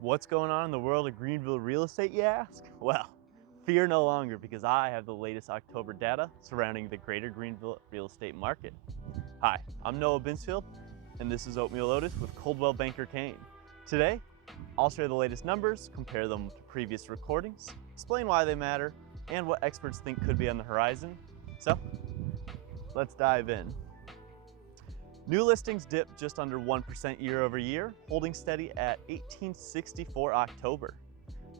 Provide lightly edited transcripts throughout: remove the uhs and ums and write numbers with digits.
What's going on in the world of Greenville real estate, you ask? Well, fear no longer because I have the latest October data surrounding the greater Greenville real estate market. Hi, I'm Noah Binsfield, and this is Oatmeal Otis with Coldwell Banker Kane. Today, I'll share the latest numbers, compare them to previous recordings, explain why they matter, and what experts think could be on the horizon. So, let's dive in. New listings dipped just under 1% year over year, holding steady at 1864 October,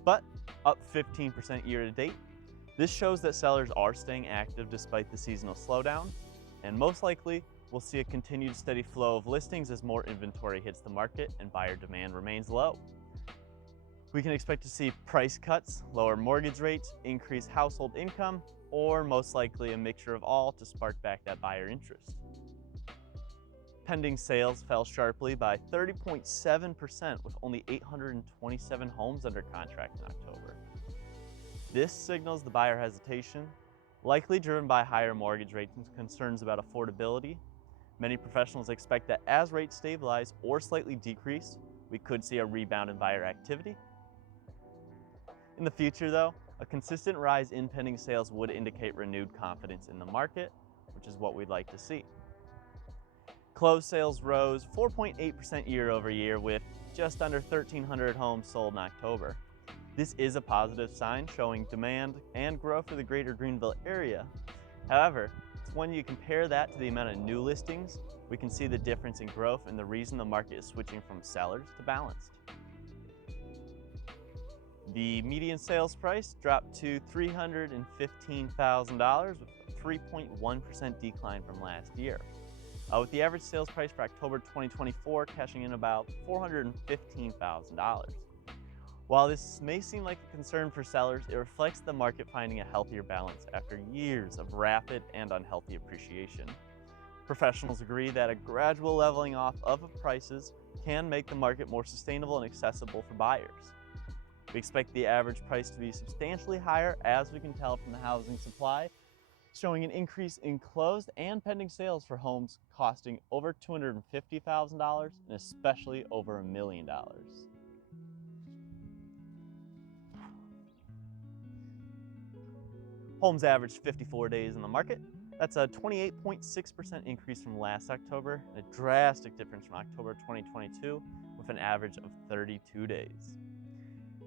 but up 15% year to date. This shows that sellers are staying active despite the seasonal slowdown, and most likely we'll see a continued steady flow of listings as more inventory hits the market and buyer demand remains low. We can expect to see price cuts, lower mortgage rates, increased household income, or most likely a mixture of all to spark back that buyer interest. Pending sales fell sharply by 30.7% with only 827 homes under contract in October. This signals the buyer hesitation, likely driven by higher mortgage rates and concerns about affordability. Many professionals expect that as rates stabilize or slightly decrease, we could see a rebound in buyer activity. In the future though, a consistent rise in pending sales would indicate renewed confidence in the market, which is what we'd like to see. Closed sales rose 4.8% year over year with just under 1,300 homes sold in October. This is a positive sign showing demand and growth for the greater Greenville area. However, it's when you compare that to the amount of new listings, we can see the difference in growth and the reason the market is switching from sellers to balanced. The median sales price dropped to $315,000 with a 3.1% decline from last year. With the average sales price for October 2024 cashing in about $415,000. While this may seem like a concern for sellers, it reflects the market finding a healthier balance after years of rapid and unhealthy appreciation. Professionals agree that a gradual leveling off of prices can make the market more sustainable and accessible for buyers. We expect the average price to be substantially higher, as we can tell from the housing supply, showing an increase in closed and pending sales for homes costing over $250,000 and especially over $1 million. Homes averaged 54 days in the market. That's a 28.6% increase from last October, and a drastic difference from October 2022 with an average of 32 days.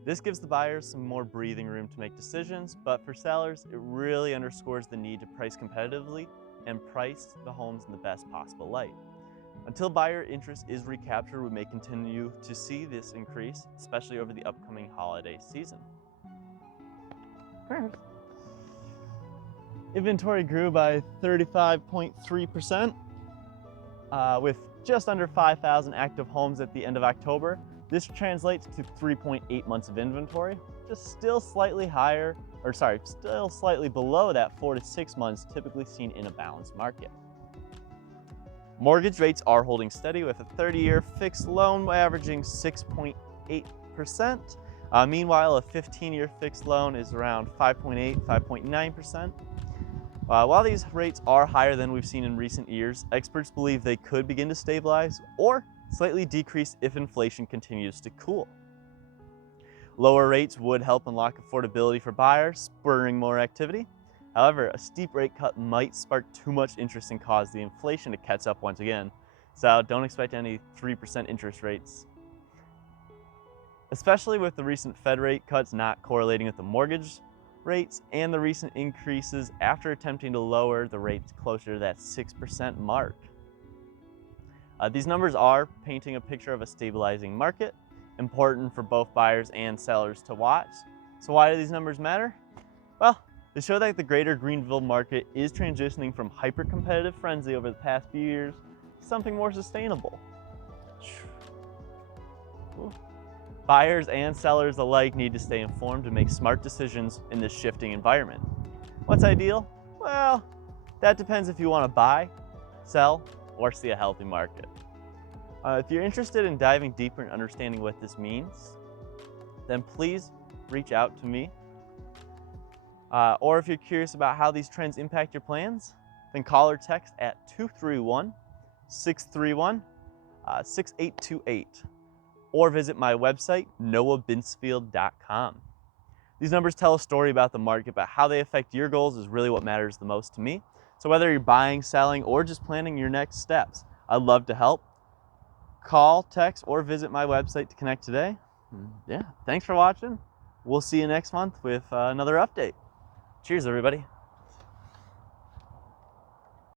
This gives the buyers some more breathing room to make decisions, but for sellers, it really underscores the need to price competitively and price the homes in the best possible light. Until buyer interest is recaptured, we may continue to see this increase, especially over the upcoming holiday season. Inventory grew by 35.3%, with just under 5,000 active homes at the end of October. This translates to 3.8 months of inventory, just still slightly below that 4 to 6 months typically seen in a balanced market. Mortgage rates are holding steady with a 30-year fixed loan averaging 6.8%. Meanwhile, a 15-year fixed loan is around 5.8, 5.9%. While these rates are higher than we've seen in recent years, experts believe they could begin to stabilize or slightly decrease if inflation continues to cool. Lower rates would help unlock affordability for buyers, spurring more activity. However, a steep rate cut might spark too much interest and cause the inflation to catch up once again. So don't expect any 3% interest rates. Especially with the recent Fed rate cuts not correlating with the mortgage rates and the recent increases after attempting to lower the rates closer to that 6% mark. These numbers are painting a picture of a stabilizing market, important for both buyers and sellers to watch. So why do these numbers matter? Well, they show that the greater Greenville market is transitioning from hyper-competitive frenzy over the past few years to something more sustainable. Buyers and sellers alike need to stay informed to make smart decisions in this shifting environment. What's ideal? Well, that depends if you want to buy, sell, or see a healthy market. If you're interested in diving deeper and understanding what this means, then please reach out to me. Or if you're curious about how these trends impact your plans, then call or text at 231-631-6828. or visit my website, noahbinsfield.com. These numbers tell a story about the market, but how they affect your goals is really what matters the most to me. So whether you're buying, selling, or just planning your next steps, I'd love to help. Call, text, or visit my website to connect today. Yeah, thanks for watching. We'll see you next month with another update. Cheers, everybody.